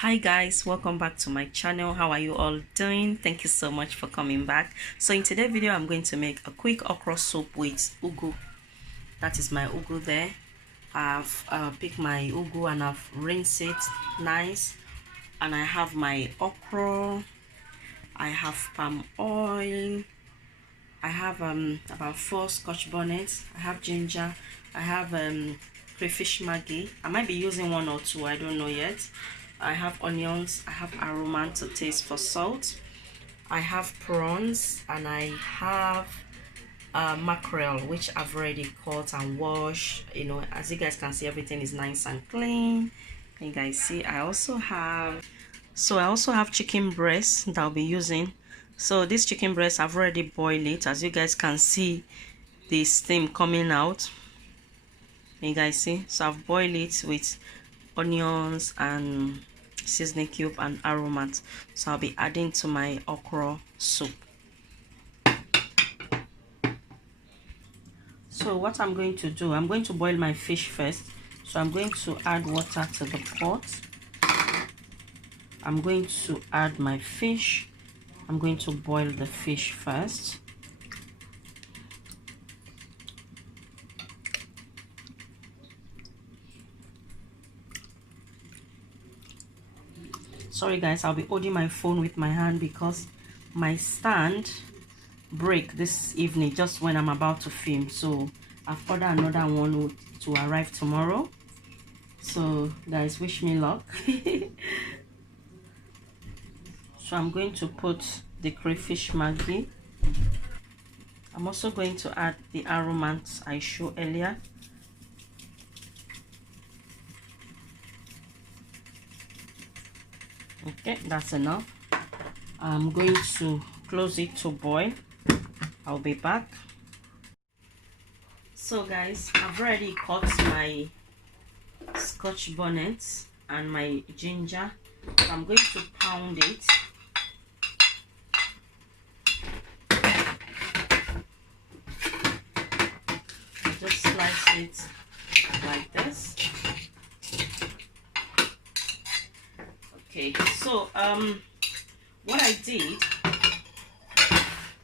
Hi guys, welcome back to my channel. How are you all doing? Thank you so much for coming back. So in today's video I'm going to make a quick okra soup with ugu. That is my ugu there. I've picked my ugu and I've rinsed it nice, and I have my okra, I have palm oil, I have about 4 scotch bonnets, I have ginger, I have crayfish maggi. I might be using 1 or 2, I don't know yet. I have onions, I have aroma to taste for salt, I have prawns, and I have mackerel, which I've already caught and washed. You know, as you guys can see, everything is nice and clean. You guys see, I also have chicken breast that I'll be using. So this chicken breast, I've already boiled it. As you guys can see, the steam coming out. You guys see, so I've boiled it with onions and seasoning cube and aromat. So I'll be adding to my okra soup. So what I'm going to do, I'm going to boil my fish first. So I'm going to add water to the pot. I'm going to add my fish. I'm going to boil the fish first. Sorry guys, I'll be holding my phone with my hand because my stand break this evening just when I'm about to film. So I've ordered another one to arrive tomorrow. So guys, wish me luck. So I'm going to put the crayfish maggi. I'm also going to add the aromat I showed earlier. Okay, that's enough. I'm going to close it to boil. I'll be back. So guys, I've already cut my scotch bonnets and my ginger. So I'm going to pound it. Just slice it like this. Okay, so what I did,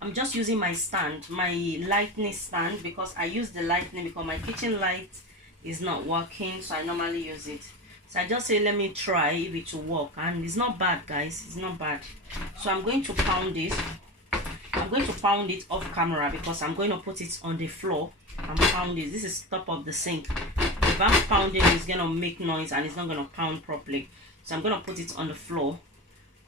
I'm just using my stand, my lightning stand, because I use the lightning because my kitchen light is not working, so I normally use it. So I just say let me try if it will work, and it's not bad guys, it's not bad. So I'm going to pound it. I'm going to pound it off camera because I'm going to put it on the floor and pound it. This is top of the sink. If I'm pounding, it's gonna make noise and it's not gonna pound properly. So I'm gonna put it on the floor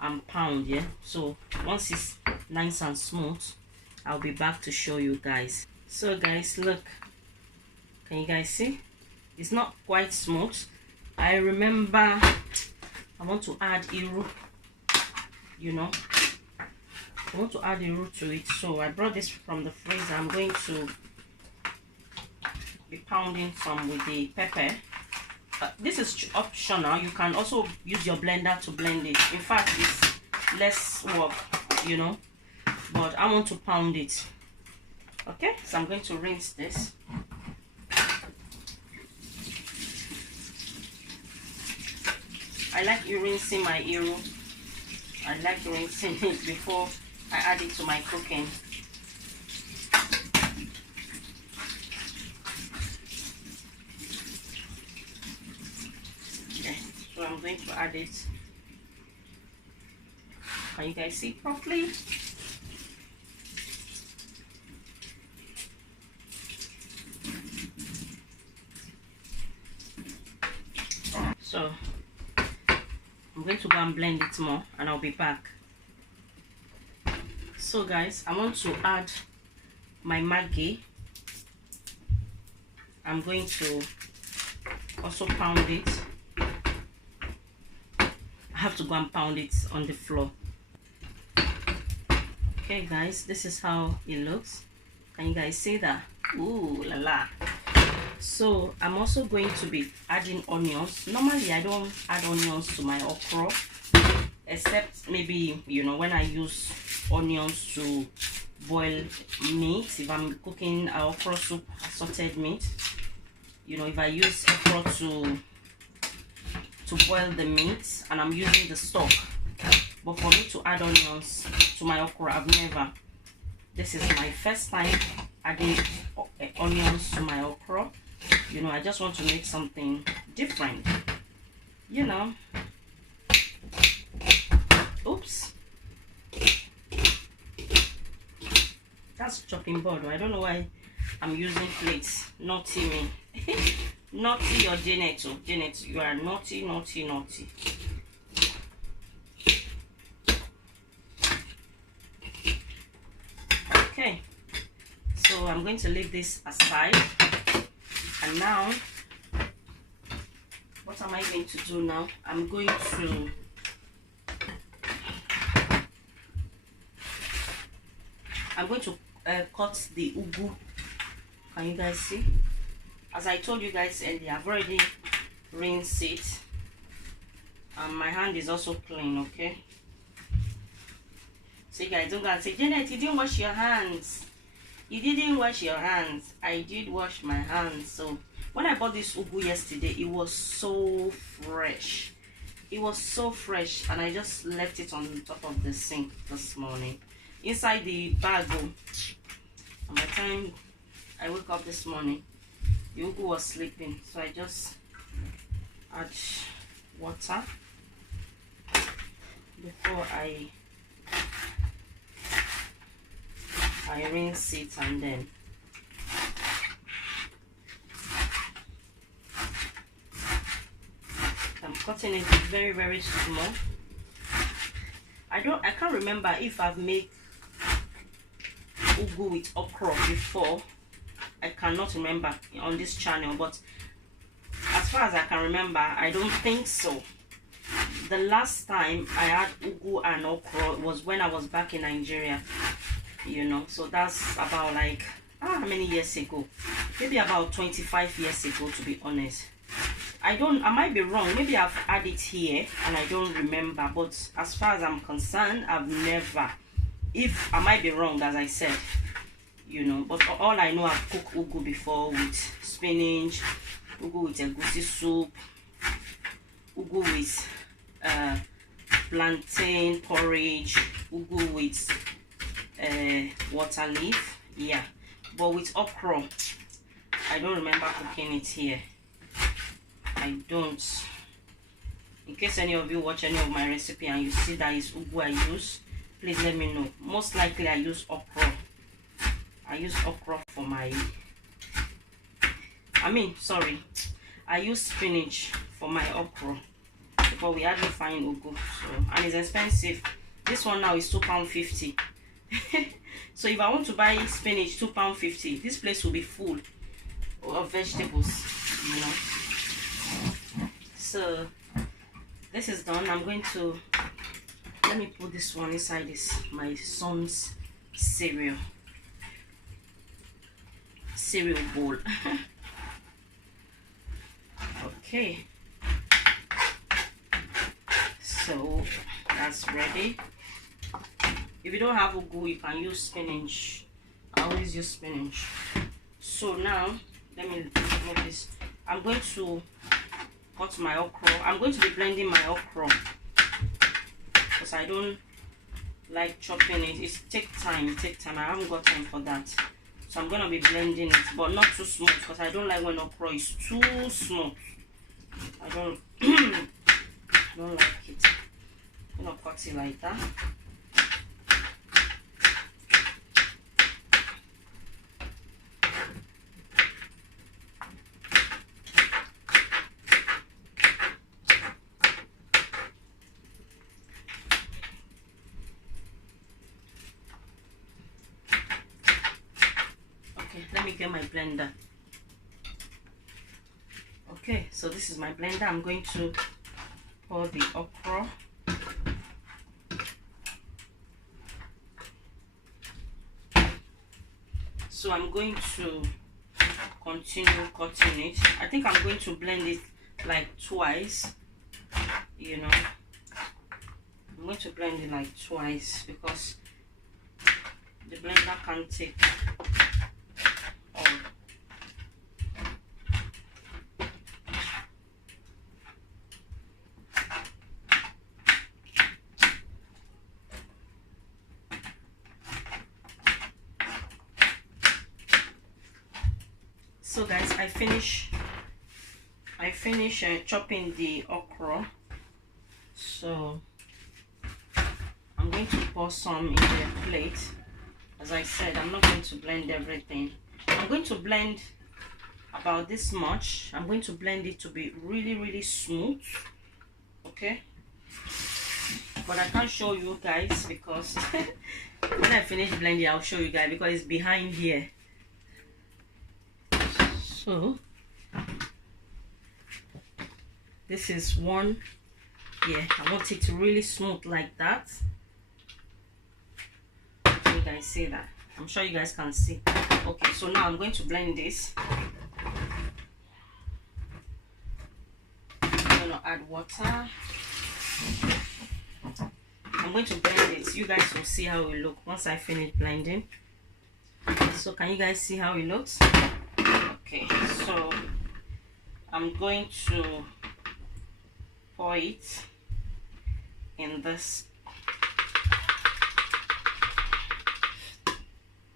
and pound. Yeah, so once it's nice and smooth, I'll be back to show you guys. So guys, look, can you guys see? It's not quite smooth. I remember I want to add iru, you know, I want to add the root to it, so I brought this from the freezer. I'm going to be pounding some with the pepper. This is optional. You can also use your blender to blend it. In fact, it's less work, you know, but I want to pound it. Okay, so I'm going to rinse this. I like rinsing my iru. I like rinsing it before I add it to my cooking. Okay, so I'm going to add it. Can you guys see properly? So I'm going to go and blend it more and I'll be back. So guys, I want to add my maggi. I'm going to also pound it. I have to go and pound it on the floor. Okay guys, this is how it looks. Can you guys see that? Ooh la la. So I'm also going to be adding onions. Normally I don't add onions to my okra, except maybe, you know, when I use onions to boil meat. If I'm cooking okra soup, assorted meat, you know, if I use okra to to boil the meat, and I'm using the stock. But for me to add onions to my okra, I've never. This is my first time adding onions to my okra. You know, I just want to make something different, you know. Oops, that's chopping board. I don't know why I'm using plates. Naughty me. Naughty or Janet. Janet, you are naughty, naughty, naughty. Okay, so I'm going to leave this aside, and now what am I going to do now? I'm going to cut the ugu. Can you guys see? As I told you guys earlier, I've already rinsed it, and my hand is also clean. Okay, so you guys don't gotta say, Janet, you didn't wash your hands. You didn't wash your hands. I did wash my hands. So when I bought this ugu yesterday, it was so fresh. It was so fresh, and I just left it on top of the sink this morning, inside the bag. And by the time I woke up this morning, the ugu was sleeping. So I just add water before I rinse it, and then I'm cutting it very, very small. I can't remember if I've made ugu with okra before. I cannot remember on this channel, but as far as I can remember, I don't think so. The last time I had ugu and okra was when I was back in Nigeria, you know. So that's about like how many years ago? Maybe about 25 years ago, to be honest. I might be wrong. Maybe I've had it here and I don't remember, but as far as I'm concerned, I've never. If I might be wrong, as I said, you know, but all I know, I've cooked ugu before with spinach, ugu with egusi soup, ugu with plantain porridge, ugu with water leaf, yeah. But with okra, I don't remember cooking it here. I don't. In case any of you watch any of my recipe and you see that it's ugu I use, please let me know. Most likely I use okra. I use okra for my, I use spinach for my okra, but we hardly find ugu, so, and it's expensive. This one now is £2.50. So if I want to buy spinach, £2.50, this place will be full of vegetables, you know. So this is done. I'm going to, let me put this one inside my son's cereal bowl. Okay, so that's ready. If you don't have ugu, you can use spinach. I always use spinach. So now let me move this. I'm going to cut my okra. I'm going to be blending my okra because I don't like chopping it. It takes time. I haven't got time for that. So I'm gonna be blending it, but not too smooth, because I don't like when okra is too smooth. I don't don't like it. I'm gonna cut it like that. Let me get my blender. Okay, so this is my blender. I'm going to pour the okra. So I'm going to continue cutting it. I think I'm going to blend it like twice, you know. I'm going to blend it like twice because the blender can't take all. So guys, I finish chopping the okra. So I'm going to pour some in the plate. As I said, I'm not going to blend everything. I'm going to blend about this much. I'm going to blend it to be really smooth. Okay, but I can't show you guys because when I finish blending, I'll show you guys because it's behind here. So this is one. Yeah, I want it really smooth like that. You guys see that? I'm sure you guys can see. Okay, so now I'm going to blend this. I'm going to add water. I'm going to blend it. You guys will see how it looks once I finish blending. So can you guys see how it looks? Okay, so I'm going to pour it in this.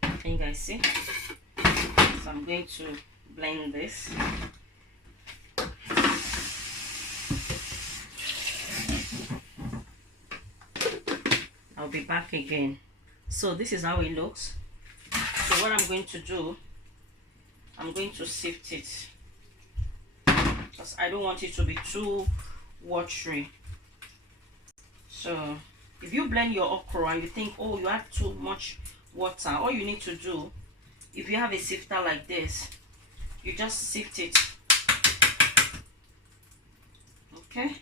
Can you guys see? So I'm going to blend this. I'll be back again. So this is how it looks. So what I'm going to do, I'm going to sift it because I don't want it to be too watery. So if you blend your okra and you think, oh, you have too much water, all you need to do, if you have a sifter like this, you just sift it. Okay,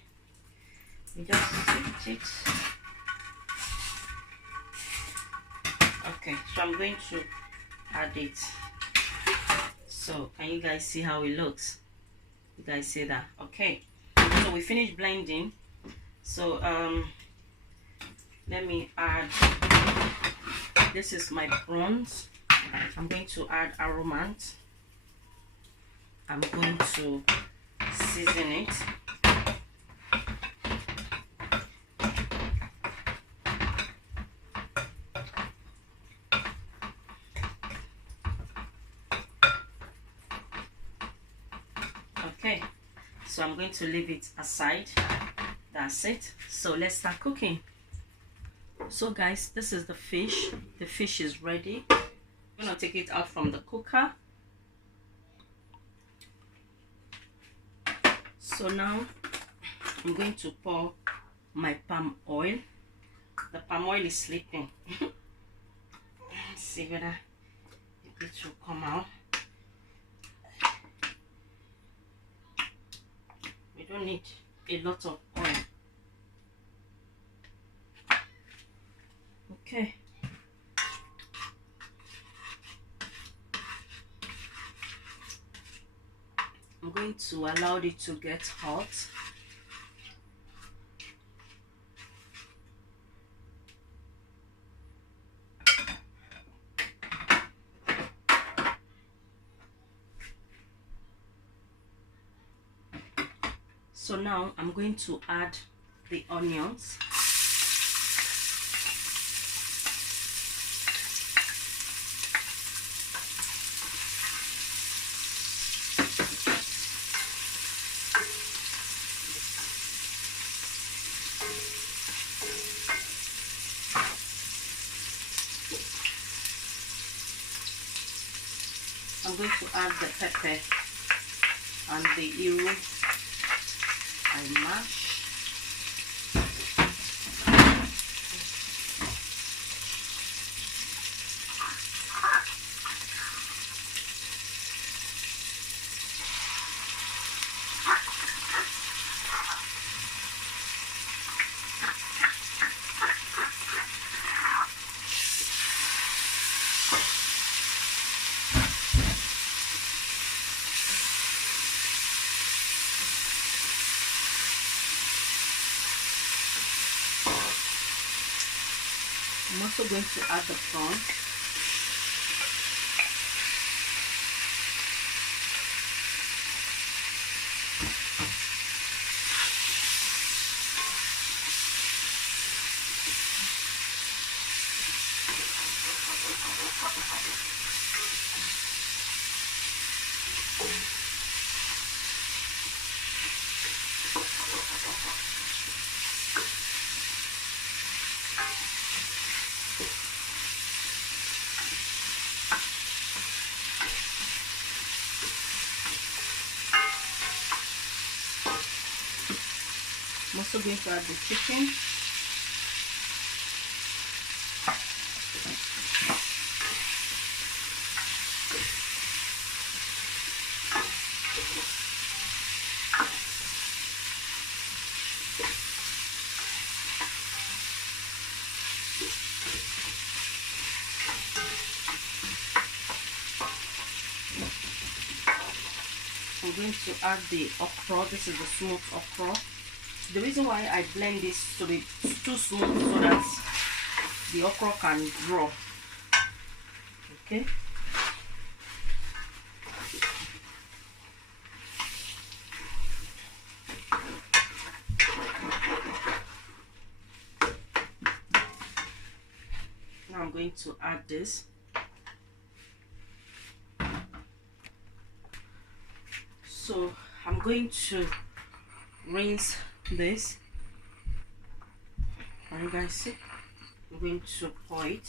you just sift it. Okay, so I'm going to add it. So can you guys see how it looks? You guys see that? Okay, so we finished blending. So let me add, this is my prawns. I'm going to add aromant. I'm going to season it. Okay, so I'm going to leave it aside. That's it. So let's start cooking. So guys, this is the fish. The fish is ready. I'm going to take it out from the cooker. So now I'm going to pour my palm oil. The palm oil is sleeping. Let's see whether it will come out. We don't need a lot of oil. Okay. I'm going to allow it to get hot. So now I'm going to add the onions. I'm going to add the pepper and the Okro I mash. I'm also going to add the prawn. I'm also going to add the chicken. I'm going to add the okra. This is the smooth okra. The reason why I blend this to be too smooth so that the okra can draw. Okay. Now I'm going to add this. So I'm going to rinse this. Can you guys see? I'm going to pour it.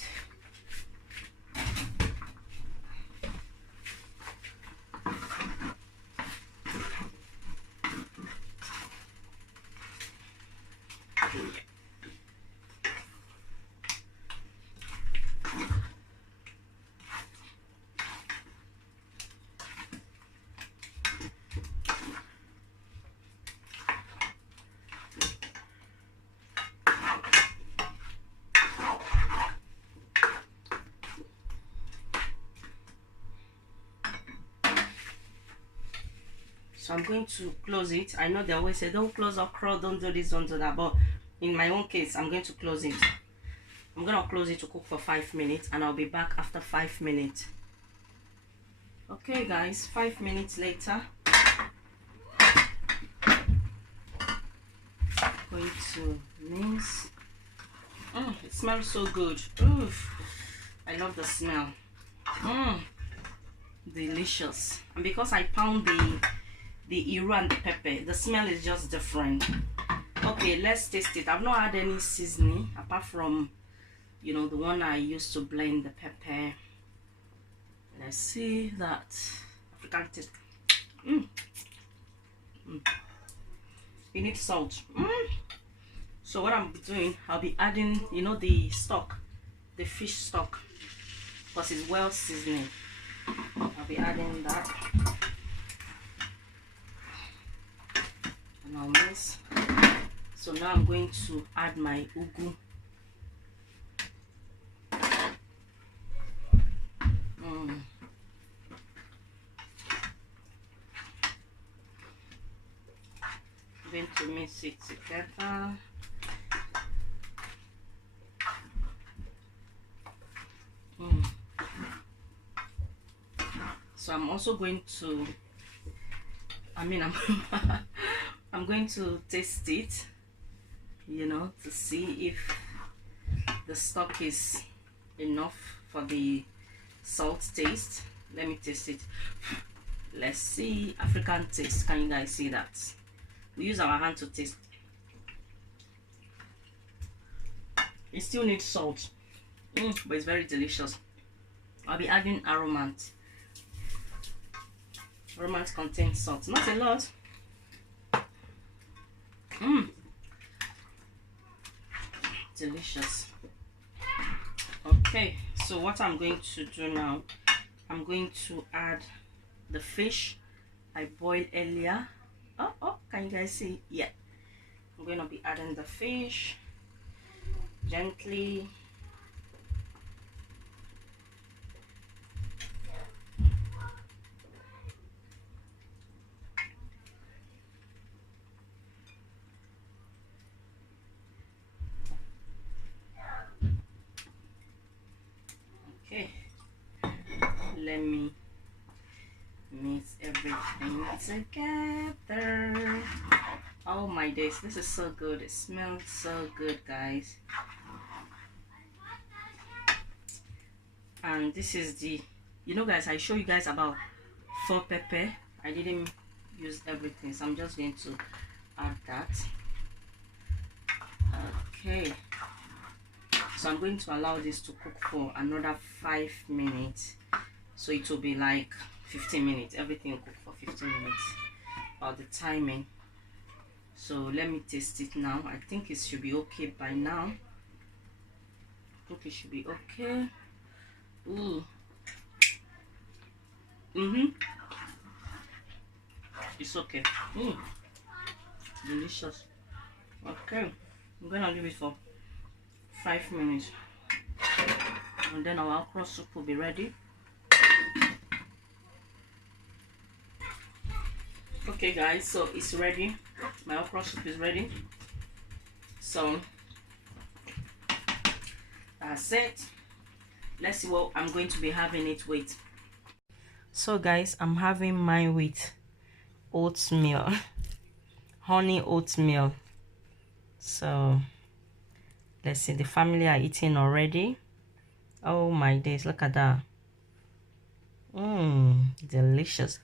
So I'm going to close it. I know they always say don't close okra, don't do this, don't do that, but in my own case I'm going to close it. I'm going to close it to cook for 5 minutes, and I'll be back after 5 minutes. Okay guys, 5 minutes later, going to mince. It smells so good. Oof, I love the smell. Delicious. And because I pound the iru and the pepper, the smell is just different. Okay, let's taste it. I've not had any seasoning apart from, you know, the one I used to blend the pepper. Let's see that African taste. You need salt. So what I'm doing, I'll be adding, you know, the stock, the fish stock, because it's well seasoned. I'll be adding that, and I'll mix. So now I'm going to add my ugu. I'm going to mix it together. So I'm also going to, I'm going to taste it, you know, to see if the stock is enough for the salt taste. Let me taste it. Let's see. African taste. Can you guys see that? We use our hand to taste. It still needs salt, but it's very delicious. I'll be adding aromant. Aromant contains salt, not a lot. Delicious. Okay, so what I'm going to do now, I'm going to add the fish I boiled earlier. Oh, can you guys see? Yeah, I'm going to be adding the fish gently. Okay, let me mix everything together. Oh my days, this is so good. It smells so good, guys. And this is the, you know guys, I show you guys about 4 pepper. I didn't use everything, so I'm just going to add that. Okay, so I'm going to allow this to cook for another 5 minutes, so it will be like 15 minutes. Everything will cook for 15 minutes, about the timing. So let me taste it now. I think it should be okay by now. I think it should be okay. Ooh. It's okay. Delicious. Okay, I'm gonna leave it for 5 minutes, and then our okra soup will be ready. Okay guys, so it's ready. My okra soup is ready. So that's it. Let's see what I'm going to be having it with. So guys, I'm having mine with oatmeal. Honey oatmeal. So let's see, the family are eating already. Oh my days, look at that. Delicious.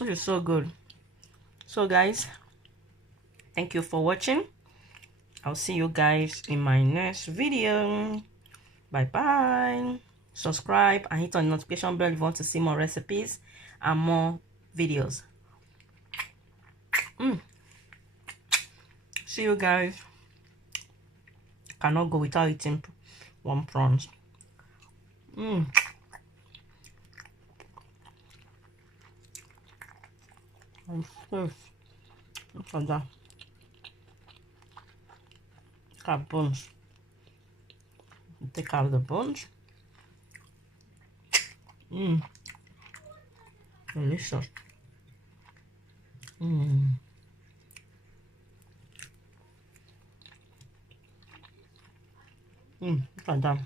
It is so good. So guys, thank you for watching. I'll see you guys in my next video. Bye bye. Subscribe and hit on the notification bell if you want to see more recipes and more videos. See you guys. Cannot go without eating one prawns. And fish. Look at that. Look at bones. Take out the bones. Delicious. Look at that.